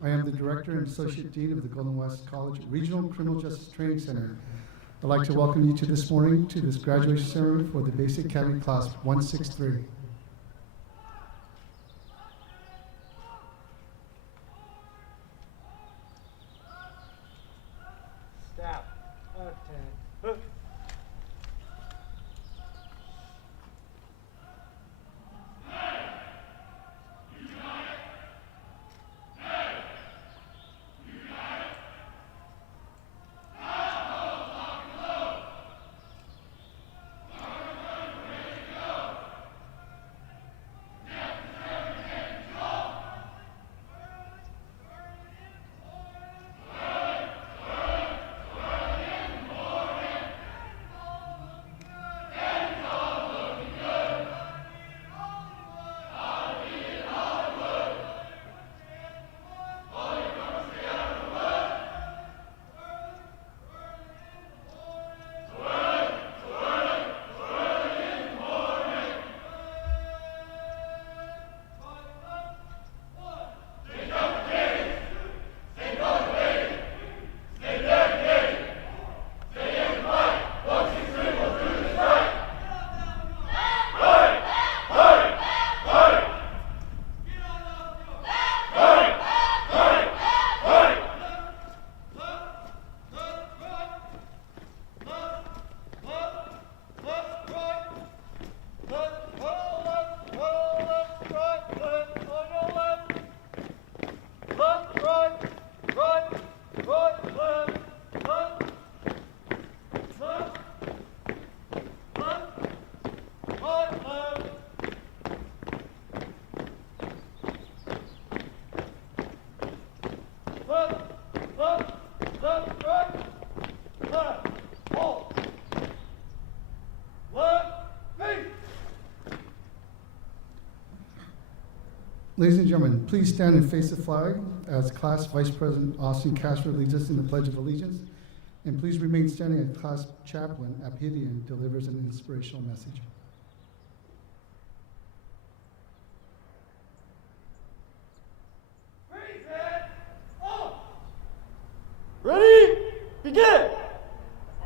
I am the Director and Associate Dean of the Golden West College Regional Criminal Justice Training Center. I'd like to welcome you to this morning to this graduation ceremony for the Basic Academy Class 163. Stop. Okay. Ladies and gentlemen, please stand and face the flag as Class Vice President Austin Castro leads us in the Pledge of Allegiance. And please remain standing as Class Chaplain Abhidian delivers an inspirational message. Ready? Begin!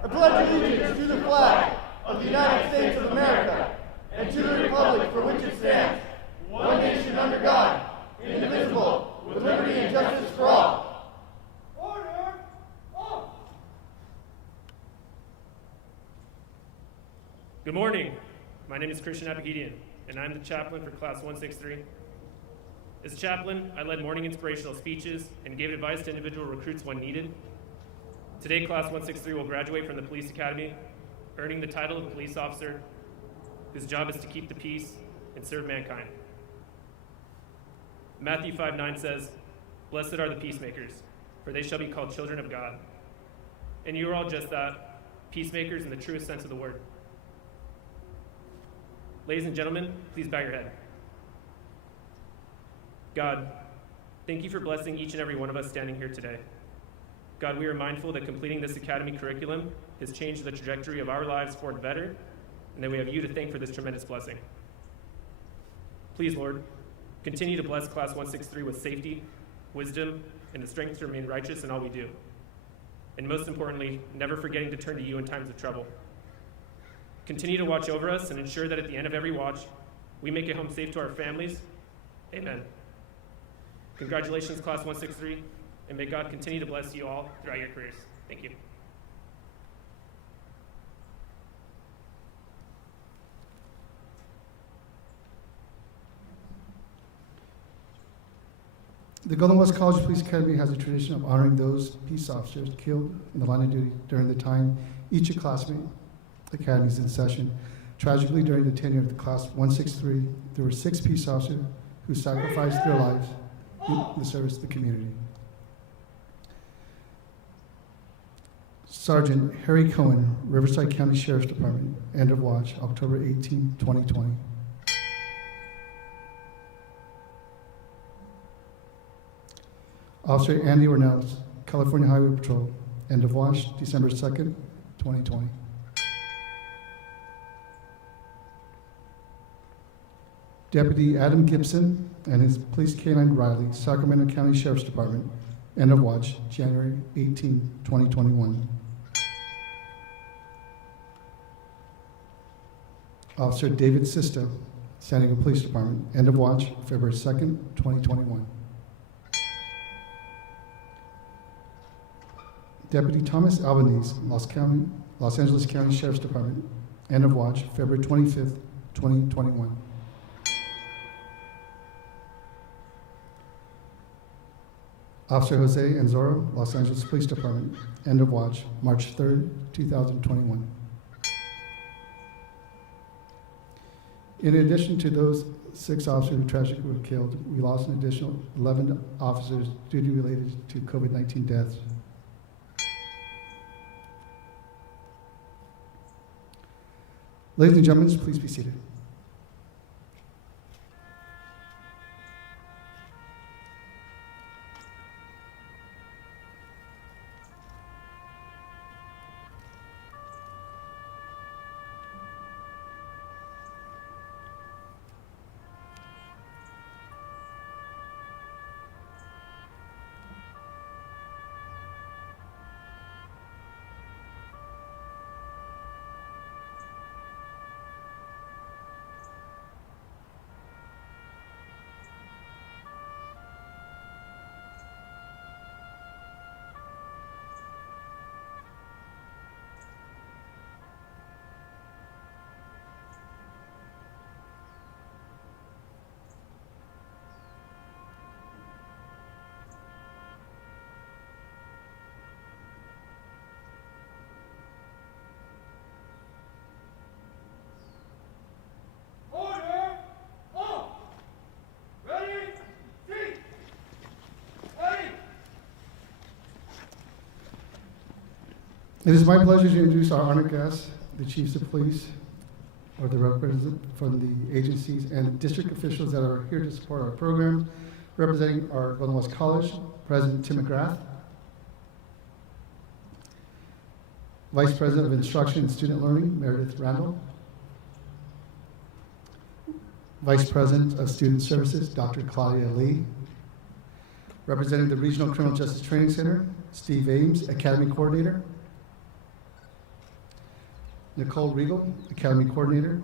I pledge allegiance to the flag of the United States of America and to the republic for which it stands, one nation under God, indivisible, with liberty and justice for all. Order! Good morning. My name is Christian Abhidian, and I'm the chaplain for Class 163. As chaplain, I led morning inspirational speeches and gave advice to individual recruits when needed. Today, Class 163 will graduate from the Police Academy, earning the title of police officer, whose job is to keep the peace and serve mankind. Matthew 5:9 says, "Blessed are the peacemakers, for they shall be called children of God." And you are all just that, peacemakers in the truest sense of the word. Ladies and gentlemen, please bow your head. God, thank you for blessing each and every one of us standing here today. God, we are mindful that completing this academy curriculum has changed the trajectory of our lives for the better, and that we have you to thank for this tremendous blessing. Please, Lord, continue to bless Class 163 with safety, wisdom, and the strength to remain righteous in all we do. And most importantly, never forgetting to turn to you in times of trouble. Continue to watch over us and ensure that at the end of every watch, we make it home safe to our families. Amen. Congratulations, Class 163, and may God continue to bless you all throughout your careers. Thank you. The Golden West College Police Academy has a tradition of honoring those peace officers killed in the line of duty during the time each of classmate academies in session. Tragically, during the tenure of the Class 163, there were 6 peace officers who sacrificed their lives in the service of the community. Sergeant Harry Cohen, Riverside County Sheriff's Department, end of watch, October 18, 2020. Officer Andy Ornelas, California Highway Patrol, end of watch, December 2nd, 2020. Deputy Adam Gibson and his police canine Riley, Sacramento County Sheriff's Department, end of watch, January 18, 2021. Officer David Sista, San Diego Police Department, end of watch, February 2nd, 2021. Deputy Thomas Albanese, Los Angeles County Sheriff's Department, end of watch, February 25th, 2021. Officer Jose Enzoro, Los Angeles Police Department, end of watch, March 3rd, 2021. In addition to those 6 officers who tragically were killed, we lost an additional 11 officers duty related to COVID-19 deaths. Ladies and gentlemen, please be seated. It is my pleasure to introduce our honored guests, the chiefs of police, or the representatives from the agencies and district officials that are here to support our program. Representing our Golden West College, President Tim McGrath, Vice President of Instruction and Student Learning, Meredith Randall, Vice President of Student Services, Dr. Claudia Lee, representing the Regional Criminal Justice Training Center, Steve Ames, Academy Coordinator, Nicole Regal, Academy Coordinator.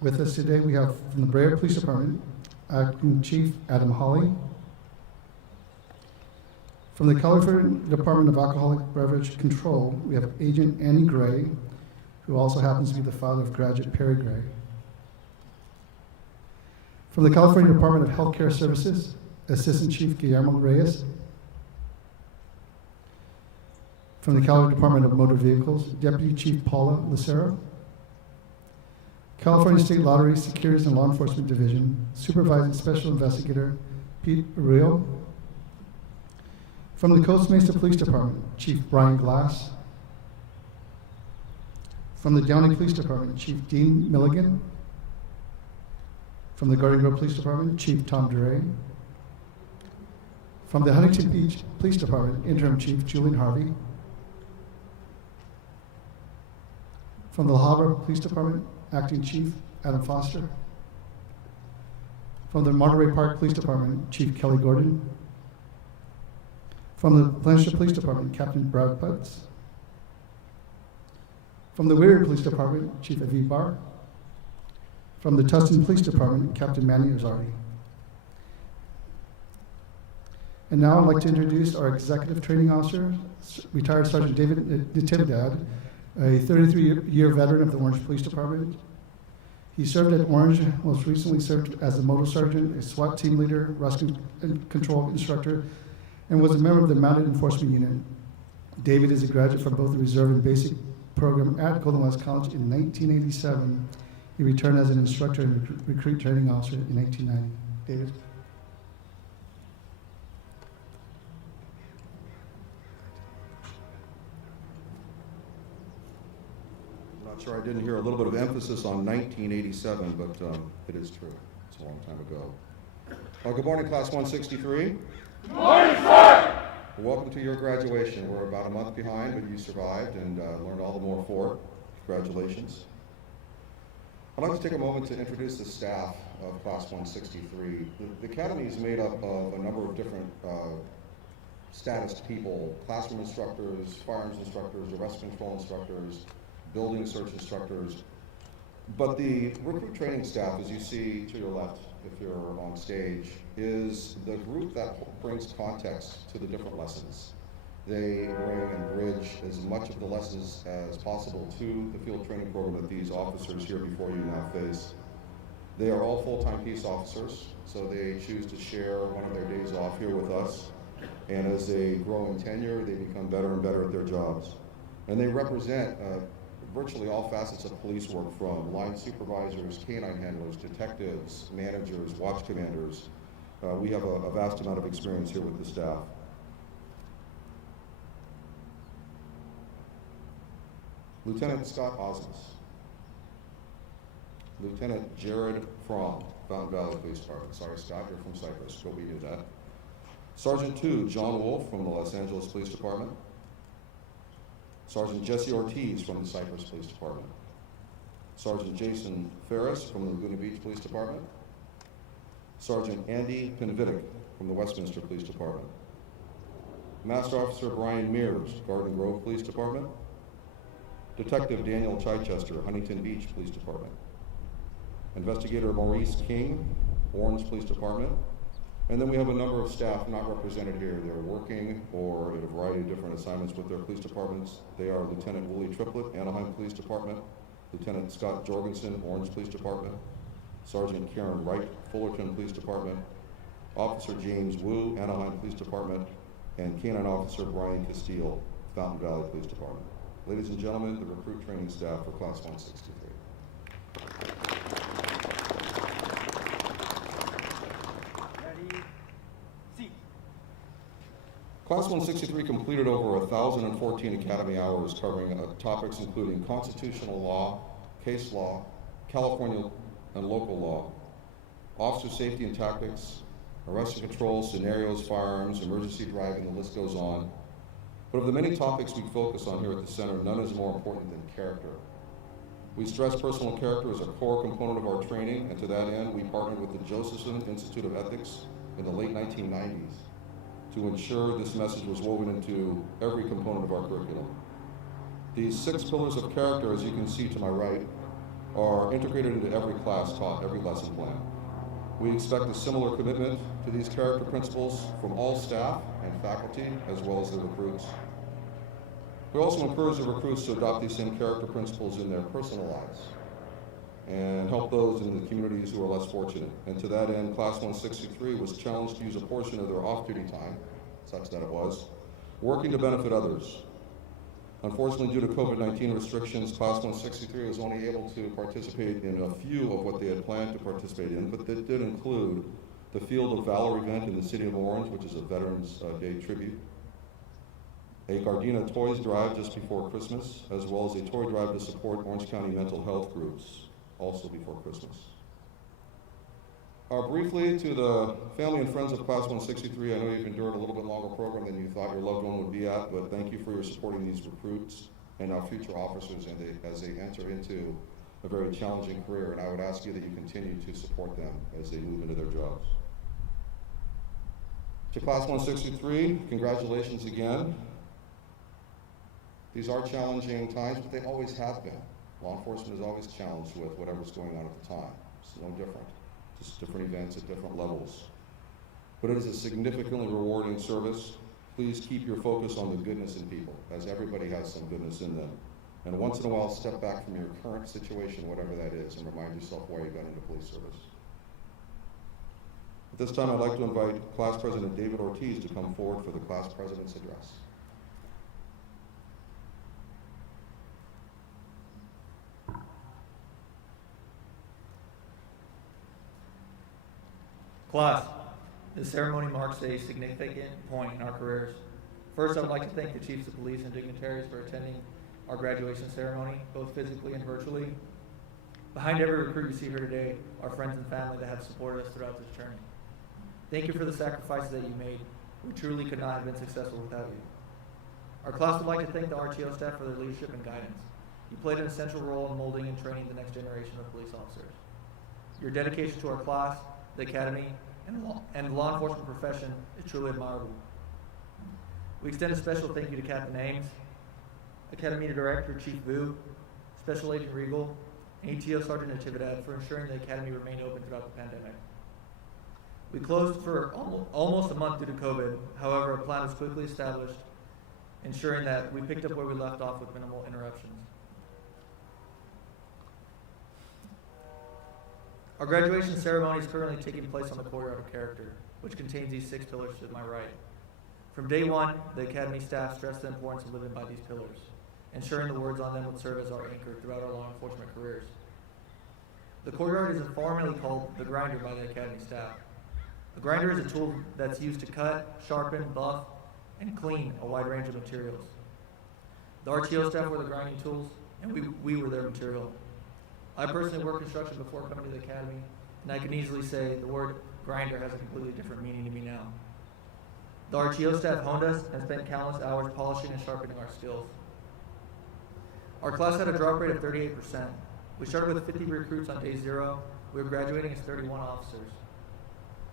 With us today, we have from the Brea Police Department, Acting Chief Adam Hawley. From the California Department of Alcoholic Beverage Control, we have Agent Annie Gray, who also happens to be the father of graduate Perry Gray. From the California Department of Healthcare Services, Assistant Chief Guillermo Reyes. From the California Department of Motor Vehicles, Deputy Chief Paula Lucero. California State Lottery Securities and Law Enforcement Division, Supervising Special Investigator Pete Arreola. From the Costa Mesa Police Department, Chief Brian Glass. From the Downey Police Department, Chief Dean Milligan. From the Garden Grove Police Department, Chief Tom Duray. From the Huntington Beach Police Department, Interim Chief Julian Harvey. From the La Habra Police Department, Acting Chief Adam Foster. From the Monterey Park Police Department, Chief Kelly Gordon. From the Blanchard Police Department, Captain Brad Putz. From the Whittier Police Department, Chief Aviv Bar. From the Tustin Police Department, Captain Manny Azari. And now I'd like to introduce our Executive Training Officer, retired Sergeant David Natividad, a 33-year veteran of the Orange Police Department. He served at Orange, most recently served as a motor sergeant, a SWAT team leader, rust control instructor, and was a member of the Mounted Enforcement Unit. David is a graduate from both the Reserve and Basic program at Golden West College in 1987. He returned as an instructor and recruit training officer in 1990. David. Not sure I didn't hear a little bit of emphasis on 1987, but it is true. It's a long time ago. Good morning, Class 163. Good morning, sir! Welcome to your graduation. We're about a month behind, but you survived and learned all the more for it. Congratulations. I'd like to take a moment to introduce the staff of Class 163. The Academy is made up of a number of different status people: classroom instructors, firearms instructors, arrest control instructors, building search instructors. But the recruit training staff, as you see to your left, if you're on stage, is the group that brings context to the different lessons. They bring and bridge as much of the lessons as possible to the field training program that these officers here before you now face. They are all full-time peace officers, so they choose to share one of their days off here with us. And as they grow in tenure, they become better and better at their jobs. And they represent virtually all facets of police work, from line supervisors, canine handlers, detectives, managers, watch commanders. We have a vast amount of experience here with the staff. Lieutenant Scott Osmus. Lieutenant Jared Fromm, Fountain Valley Police Department. Sorry, Scott, you're from Cyprus, but we knew that. Sergeant 2, John Wolf from the Los Angeles Police Department. Sergeant Jesse Ortiz from the Cyprus Police Department. Sergeant Jason Ferris from the Laguna Beach Police Department. Sergeant Andy Pinvidic from the Westminster Police Department. Master Officer Brian Mears, Garden Grove Police Department. Detective Daniel Chichester, Huntington Beach Police Department. Investigator Maurice King, Orange Police Department. And then we have a number of staff not represented here. They're working or in a variety of different assignments with their police departments. They are Lieutenant Woolley Triplett, Anaheim Police Department. Lieutenant Scott Jorgensen, Orange Police Department. Sergeant Karen Wright, Fullerton Police Department. Officer James Wu, Anaheim Police Department. And Canine Officer Brian Castile, Fountain Valley Police Department. Ladies and gentlemen, the recruit training staff for Class 163. Ready, seat. Class 163 completed over 1,014 academy hours covering topics including constitutional law, case law, California and local law, officer safety and tactics, arrest and control, scenarios, firearms, emergency driving, the list goes on. But of the many topics we focus on here at the center, none is more important than character. We stress personal character as a core component of our training, and to that end, we partnered with the Josephson Institute of Ethics in the late 1990s to ensure this message was woven into every component of our curriculum. These 6 pillars of character, as you can see to my right, are integrated into every class taught, every lesson plan. We expect a similar commitment to these character principles from all staff and faculty, as well as the recruits. We also encourage the recruits to adopt these same character principles in their personal lives and help those in the communities who are less fortunate. And to that end, Class 163 was challenged to use a portion of their off-duty time, such that it was, working to benefit others. Unfortunately, due to COVID-19 restrictions, Class 163 was only able to participate in a few of what they had planned to participate in, but that did include the Field of Valor event in the city of Orange, which is a Veterans Day tribute, a Gardena Toys Drive just before Christmas, as well as a toy drive to support Orange County mental health groups, also before Christmas. Briefly to the family and friends of Class 163, I know you've endured a little bit longer program than you thought your loved one would be at, but thank you for your supporting these recruits and our future officers as they enter into a very challenging career, and I would ask you that you continue to support them as they move into their jobs. To Class 163, congratulations again. These are challenging times, but they always have been. Law enforcement is always challenged with whatever's going on at the time. It's no different. Just different events at different levels. But it is a significantly rewarding service. Please keep your focus on the goodness in people, as everybody has some goodness in them. And once in a while, step back from your current situation, whatever that is, and remind yourself why you got into police service. At this time, I'd like to invite Class President David Ortiz to come forward for the Class President's Address. Class, this ceremony marks a significant point in our careers. First, I would like to thank the chiefs of police and dignitaries for attending our graduation ceremony, both physically and virtually. Behind every recruit you see here today are friends and family that have supported us throughout this journey. Thank you for the sacrifices that you made. We truly could not have been successful without you. Our class would like to thank the RTO staff for their leadership and guidance. You played an essential role in molding and training the next generation of police officers. Your dedication to our class, the academy, and the law enforcement profession is truly admirable. We extend a special thank you to Captain Ames, Academy Director Chief Vu, Special Agent Regal, and ETO Sergeant Natividad for ensuring the academy remained open throughout the pandemic. We closed for almost a month due to COVID. However, a plan was quickly established, ensuring that we picked up where we left off with minimal interruptions. Our graduation ceremony is currently taking place on the courtyard of character, which contains these 6 pillars to my right. From day one, the academy staff stressed the importance of living by these pillars, ensuring the words on them would serve as our anchor throughout our law enforcement careers. The courtyard is informally called the grinder by the academy staff. A grinder is a tool that's used to cut, sharpen, buff, and clean a wide range of materials. The RTO staff were the grinding tools, and we were their material. I personally worked construction before coming to the academy, and I can easily say the word grinder has a completely different meaning to me now. The RTO staff honed us and spent countless hours polishing and sharpening our skills. Our class had a drop rate of 38%. We started with 50 recruits on day 0. We were graduating as 31 officers.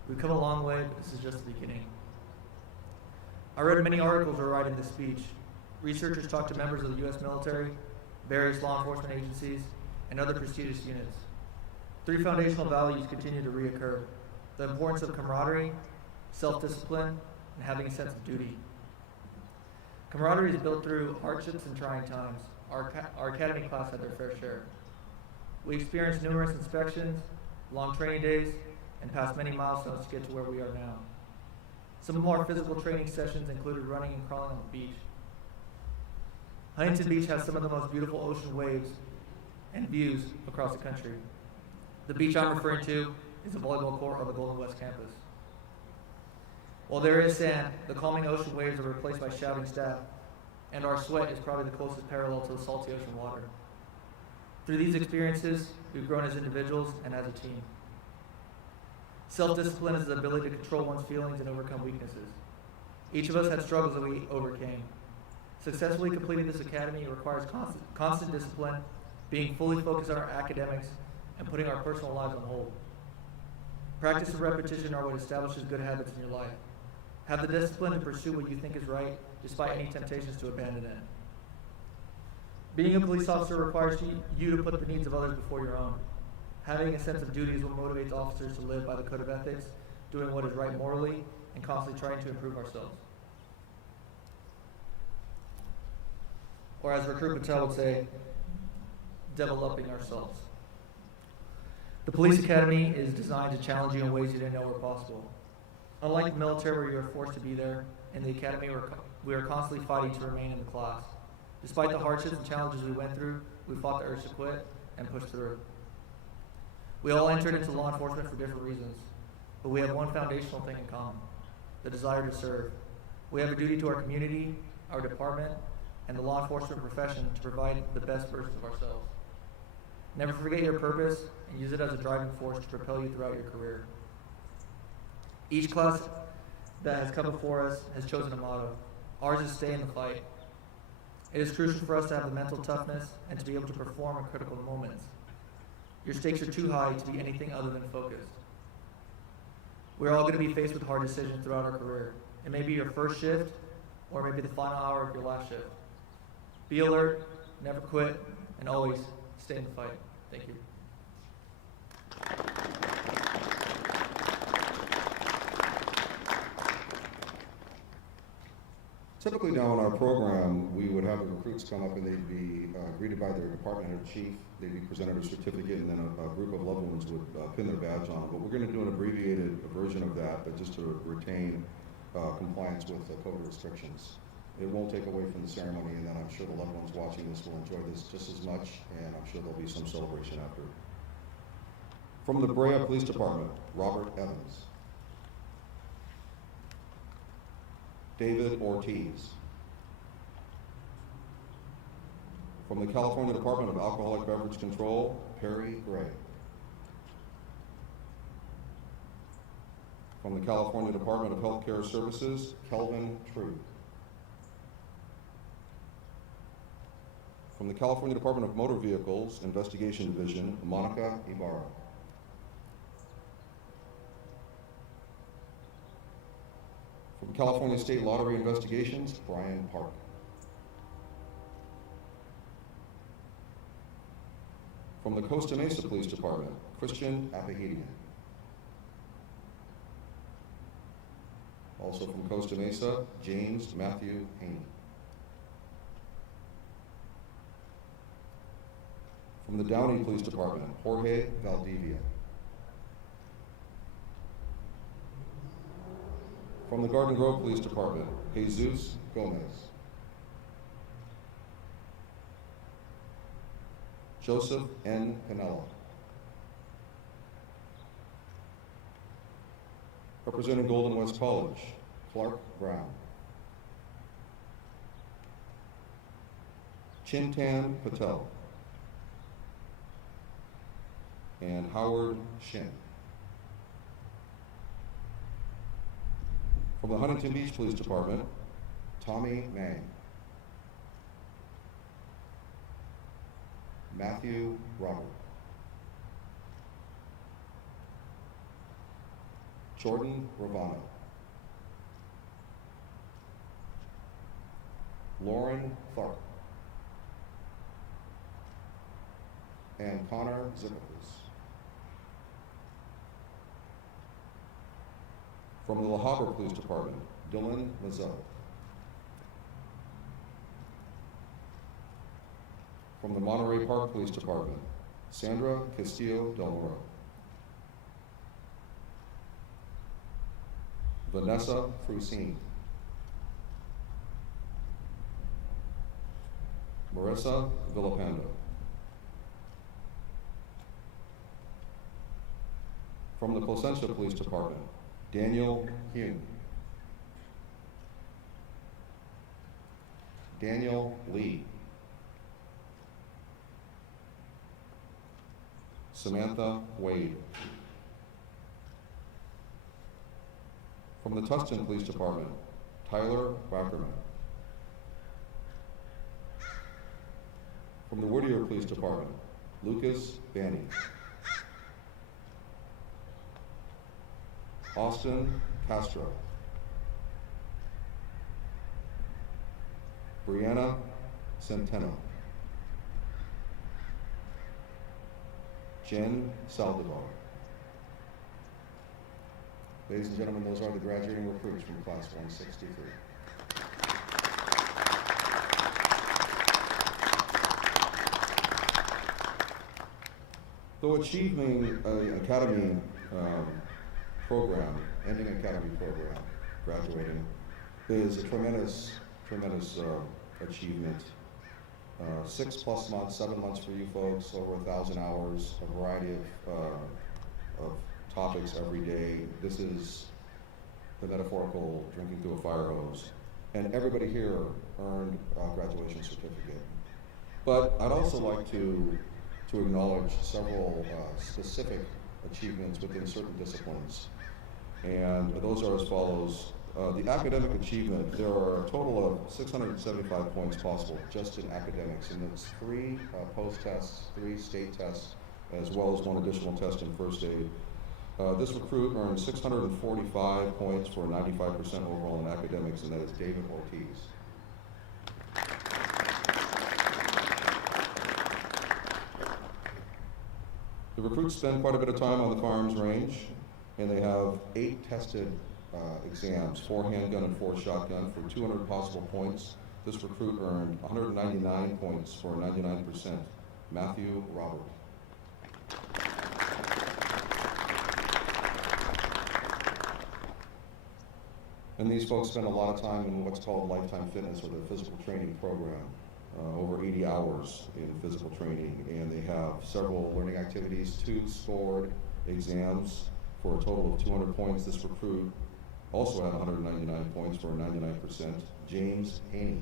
We've come a long way, but this is just the beginning. I read many articles or writing this speech. Researchers talked to members of the U.S. military, various law enforcement agencies, and other prestigious units. 3 foundational values continue to reoccur: the importance of camaraderie, self-discipline, and having a sense of duty. Camaraderie is built through hardships and trying times. Our academy class had their fair share. We experienced numerous inspections, long training days, and passed many milestones to get to where we are now. Some of our physical training sessions included running and crawling on the beach. Huntington Beach has some of the most beautiful ocean waves and views across the country. The beach I'm referring to is the volleyball court on the Golden West campus. While there is sand, the calming ocean waves are replaced by shouting staff, and our sweat is probably the closest parallel to the salty ocean water. Through these experiences, we've grown as individuals and as a team. Self-discipline is the ability to control one's feelings and overcome weaknesses. Each of us had struggles that we overcame. Successfully completing this academy requires constant discipline, being fully focused on our academics, and putting our personal lives on hold. Practice and repetition are what establishes good habits in your life. Have the discipline to pursue what you think is right, despite any temptations to abandon it. Being a police officer requires you to put the needs of others before your own. Having a sense of duty is what motivates officers to live by the code of ethics, doing what is right morally, and constantly trying to improve ourselves. Or as Recruit Patel would say, developing ourselves. The police academy is designed to challenge you in ways you didn't know were possible. Unlike the military where you are forced to be there, in the academy we are constantly fighting to remain in the class. Despite the hardships and challenges we went through, we fought the urge to quit and pushed through. We all entered into law enforcement for different reasons, but we have one foundational thing in common: the desire to serve. We have a duty to our community, our department, and the law enforcement profession to provide the best versions of ourselves. Never forget your purpose and use it as a driving force to propel you throughout your career. Each class that has come before us has chosen a motto. Ours is stay in the fight. It is crucial for us to have the mental toughness and to be able to perform in critical moments. Your stakes are too high to be anything other than focused. We're all going to be faced with hard decisions throughout our career. It may be your first shift, or maybe the final hour of your last shift. Be alert, never quit, and always stay in the fight. Thank you. Typically now in our program, we would have the recruits come up and they'd be greeted by their department head or chief. They'd be presented a certificate, and then a group of loved ones would pin their badge on. But we're going to do an abbreviated version of that, but just to retain compliance with COVID restrictions. It won't take away from the ceremony, and then I'm sure the loved ones watching this will enjoy this just as much, and I'm sure there'll be some celebration after. From the Brea Police Department, Robert Evans. David Ortiz. From the California Department of Alcoholic Beverage Control, Perry Gray. From the California Department of Healthcare Services, Kelvin True. From the California Department of Motor Vehicles Investigation Division, Monica Ibarra. From California State Lottery Investigations, Brian Park. From the Costa Mesa Police Department, Christian Apahedian. Also from Costa Mesa, James Matthew Haney. From the Downey Police Department, Jorge Valdivia. From the Garden Grove Police Department, Jesus Gomez. Joseph N. Canella. Representing Golden West College, Clark Brown. Chintan Patel. And Howard Shin. From the Huntington Beach Police Department, Tommy Mang. Matthew Robert. Jordan Ravano. Lauren Tharp. And Connor Zippers. From the La Habra Police Department, Dylan Mazzell. From the Monterey Park Police Department, Sandra Castillo Del Moro. Vanessa Frusine. Marissa Villapando. From the Placentia Police Department, Daniel Hume. Daniel Lee. Samantha Wade. From the Tustin Police Department, Tyler Backerman. From the Whittier Police Department, Lucas Banny. Austin Castro. Brianna Centeno. Jen Saldivar. Ladies and gentlemen, those are the graduating recruits from Class 163. Though achieving an academy program, ending an academy program, graduating, is a tremendous achievement. 6+ months, 7 months for you folks, over 1,000 hours, a variety of topics every day. This is the metaphorical drinking through a fire hose. And everybody here earned a graduation certificate. But I'd also like to acknowledge several specific achievements within certain disciplines. And those are as follows. The academic achievement, there are a total of 675 points possible just in academics, and that's 3 post-tests, 3 state tests, as well as 1 additional test in first aid. This recruit earned 645 points for 95% overall in academics, and that is David Ortiz. The recruits spend quite a bit of time on the firearms range, and they have 8 tested exams, 4 handgun and 4 shotgun, for 200 possible points. This recruit earned 199 points for 99%. Matthew Robert. And these folks spend a lot of time in what's called lifetime fitness, or the physical training program. Over 80 hours in physical training, and they have several learning activities, 2 scored exams for a total of 200 points. This recruit also had 199 points for 99%. James Haney.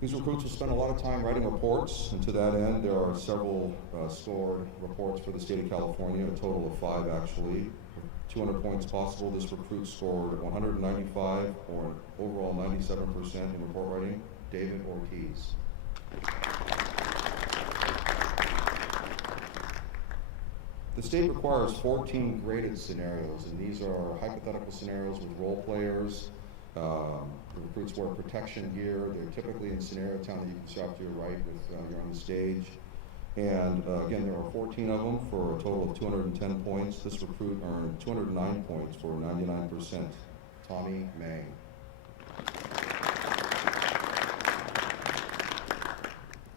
These recruits will spend a lot of time writing reports, and to that end, there are several scored reports for the state of California, a total of 5 actually. 200 points possible. This recruit scored 195 or an overall 97% in report writing. David Ortiz. The state requires 14 graded scenarios, and these are hypothetical scenarios with role players. The recruits wear protection gear. They're typically in scenario town that you can see off to your right if you're on the stage. And again, there are 14 of them for a total of 210 points. This recruit earned 209 points for 99%. Tommy May.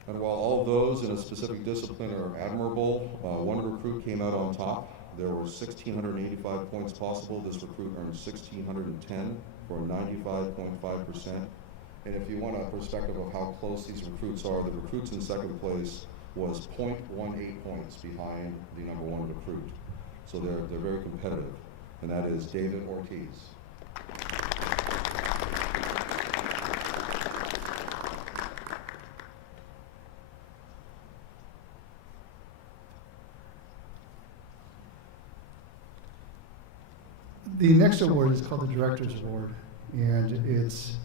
And while all of those in a specific discipline are admirable, one recruit came out on top. There were 1,685 points possible. This recruit earned 1,610 for 95.5%. And if you want a perspective of how close these recruits are, the recruits in second place was 0.18 points behind the number one recruit. So they're very competitive, and that is David Ortiz. The next award is called the Director's Award, and it's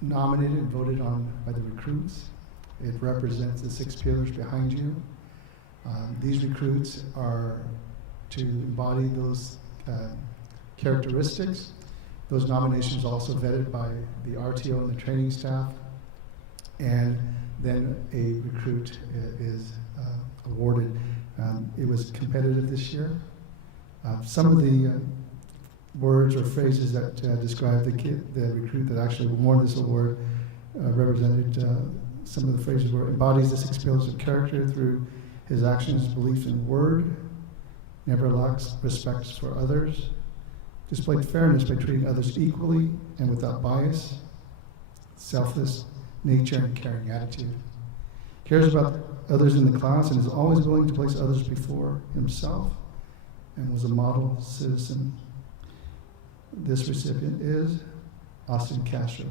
nominated and voted on by the recruits. It represents the 6 pillars behind you. These recruits are to embody those characteristics. Those nominations are also vetted by the RTO and the training staff, and then a recruit is awarded. It was competitive this year. Some of the words or phrases that describe the recruit that actually won this award represented some of the phrases were embodies the 6 pillars of character through his actions, belief, and word, never lacks respect for others, displayed fairness by treating others equally and without bias, selfless nature and caring attitude, cares about others in the class and is always willing to place others before himself, and was a model citizen. This recipient is Austin Castro,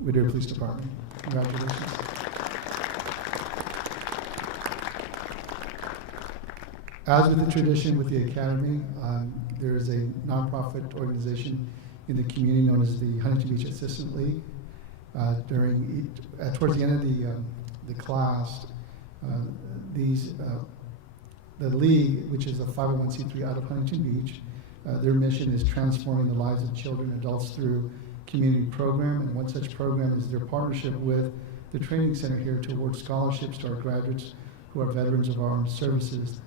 Whittier Police Department. Congratulations. As with the tradition with the Academy, there is a nonprofit organization in the community known as the Huntington Beach Assistant League. Towards the end of the class, the league, which is a 501c3 out of Huntington Beach, their mission is transforming the lives of children and adults through community program, and one such program is their partnership with the training center here to award scholarships to our graduates who are veterans of our armed services.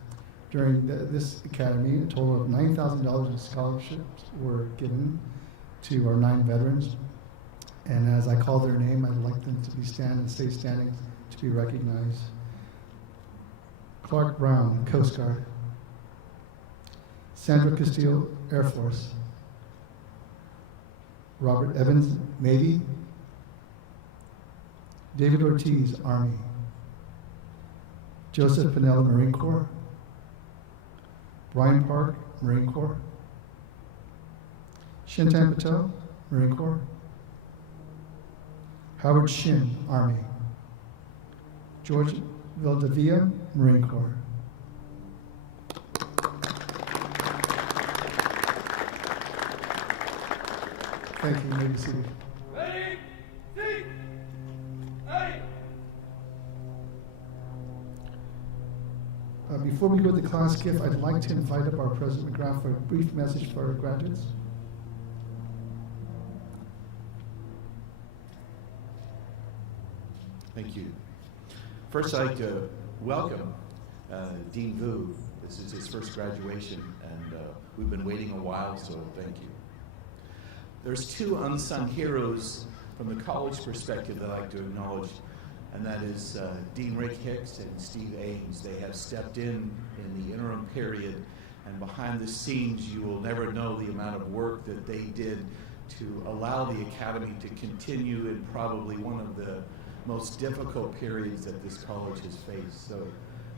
During this academy, a total of $9,000 in scholarships were given to our 9 veterans, and as I call their name, I'd like them to be and stay standing to be recognized. Clark Brown, Coast Guard. Sandra Castillo, Air Force. Robert Evans, Navy. David Ortiz, Army. Joseph Pinella, Marine Corps. Brian Park, Marine Corps. Shintan Patel, Marine Corps. Howard Shin, Army. George Valdivia, Marine Corps. Thank you. You may be seated. Ready, seat, hey. Before we go to the class gift, I'd like to invite up our President McGrath for a brief message for our graduates. Thank you. First, I'd like to welcome Dean Vu. This is his first graduation, and we've been waiting a while, so thank you. There's 2 unsung heroes from the college perspective that I'd like to acknowledge, and that is Dean Rick Hicks and Steve Ames. They have stepped in the interim period, and behind the scenes, you will never know the amount of work that they did to allow the Academy to continue in probably one of the most difficult periods that this college has faced. So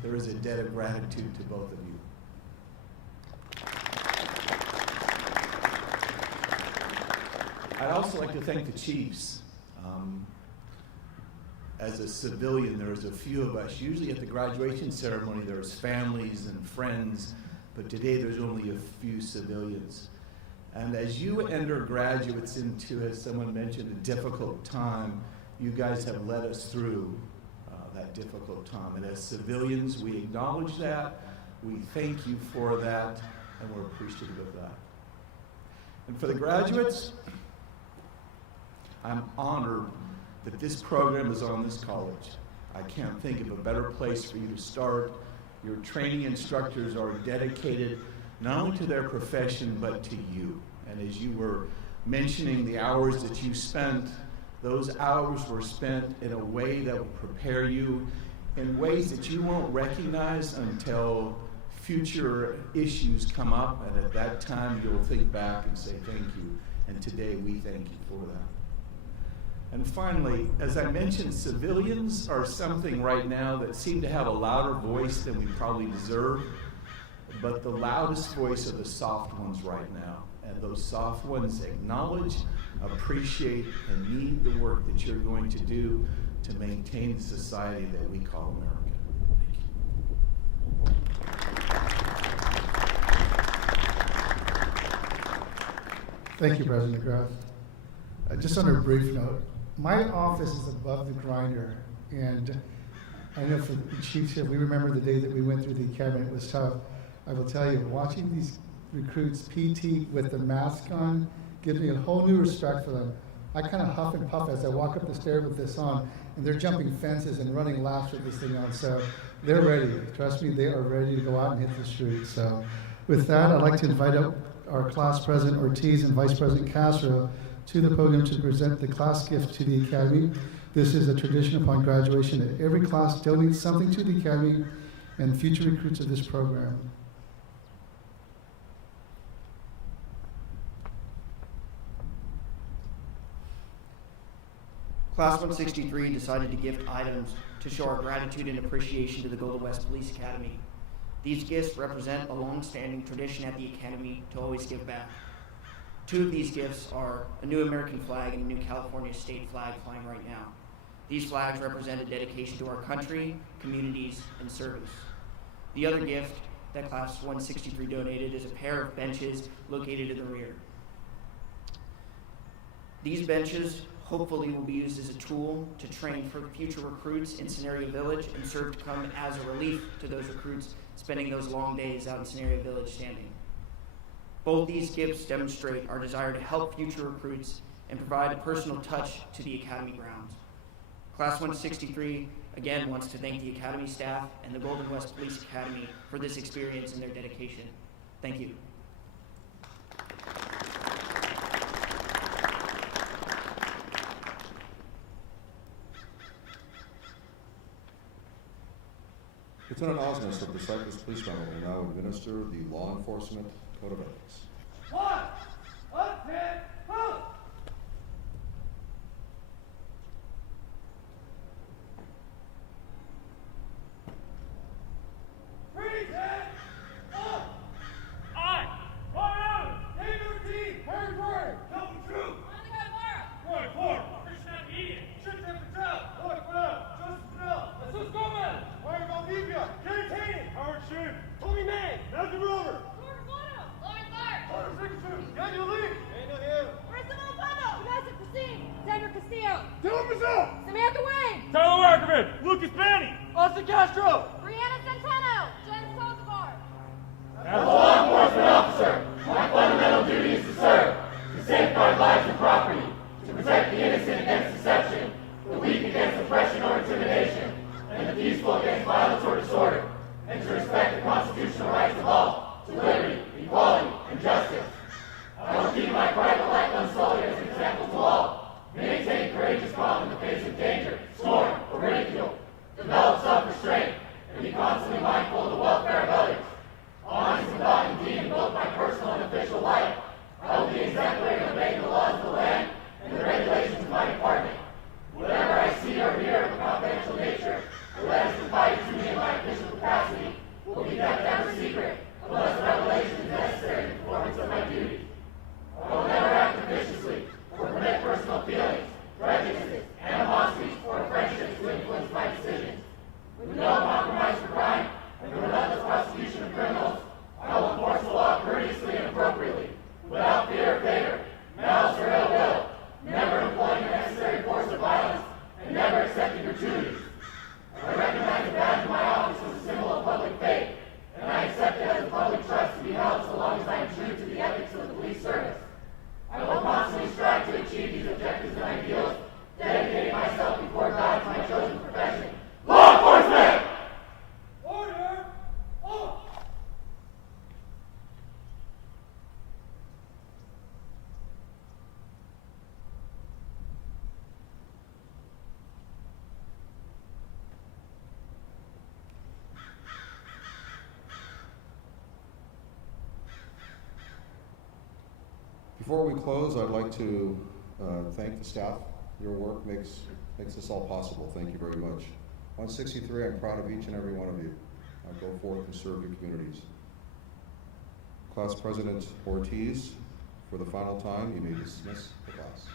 there is a debt of gratitude to both of you. I'd also like to thank the chiefs. As a civilian, there's a few of us. Usually at the graduation ceremony, there's families and friends but today there's only a few civilians. And as you enter graduates into, as someone mentioned, a difficult time, you guys have led us through that difficult time. And as civilians, we acknowledge that, we thank you for that, and we're appreciative of that. And for the graduates, I'm honored that this program is on this college. I can't think of a better place for you to start. Your training instructors are dedicated not only to their profession, but to you. And as you were mentioning the hours that you spent, those hours were spent in a way that will prepare you in ways that you won't recognize until future issues come up, and at that time you'll think back and say thank you. And today we thank you for that. And finally, as I mentioned, civilians are something right now that seem to have a louder voice than we probably deserve, but the loudest voice are the soft ones right now. And those soft ones acknowledge, appreciate, and need the work that you're going to do to maintain the society that we call America. Thank you, President Graff. Just on a brief note, my office is above the grinder, and I know for the chiefs here, we remember the day that we went through the academy. It was tough. I will tell you, watching these recruits PT with the mask on gives me a whole new respect for them. I kind of huff and puff as I walk up the stairs with this on, and they're jumping fences and running laps with this thing on. So they're ready. Trust me, they are ready to go out and hit the street. So with that, I'd like to invite up our class president Ortiz and Vice President Castro to the podium to present the class gift to the Academy. This is a tradition upon graduation that every class donates something to the Academy and future recruits of this program. Class 163 decided to gift items to show our gratitude and appreciation to the Golden West Police Academy. These gifts represent a long-standing tradition at the Academy to always give back. Two of these gifts are a new American flag and a new California state flag flying right now. These flags represent a dedication to our country, communities, and service. The other gift that Class 163 donated is a pair of benches located in the rear. These benches hopefully will be used as a tool to train for future recruits in Scenario Village and serve to come as a relief to those recruits spending those long days out in Scenario Village standing. Both these gifts demonstrate our desire to help future recruits and provide a personal touch to the Academy grounds. Class 163 again wants to thank the Academy staff and the Golden West Police Academy for this experience and their dedication. Thank you. Lieutenant Osmus of the Cypress Police Department will now administer the law enforcement code of ethics. appropriately, without fear or favor, malice or ill will, never employing the necessary force or violence, and never accepting gratuities. I recognize the badge of my office as a symbol of public faith, and I accept it as a public trust to be held so long as I am true to the ethics of the police service. I will constantly strive to achieve these objectives and ideals, dedicating myself before God to my chosen profession, law enforcement! Order! Oh! Before we close, I'd like to thank the staff. Your work makes this all possible. Thank you very much. 163, I'm proud of each and every one of you. Go forth and serve your communities. Class President Ortiz, for the final time, you may dismiss the class.